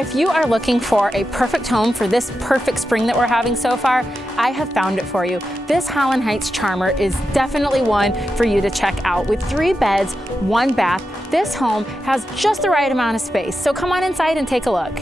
If you are looking for a perfect home for this perfect spring that we're having so far, I have found it for you. This Holland Heights Charmer is definitely one for you to check out. With 3 beds, 1 bath, this home has just the right amount of space. So come on inside and take a look.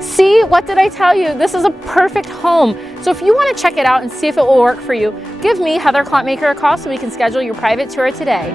See, what did I tell you? This is a perfect home. So if you want to check it out and see if it will work for you, give me, Heather Klontmaker, a call so we can schedule your private tour today.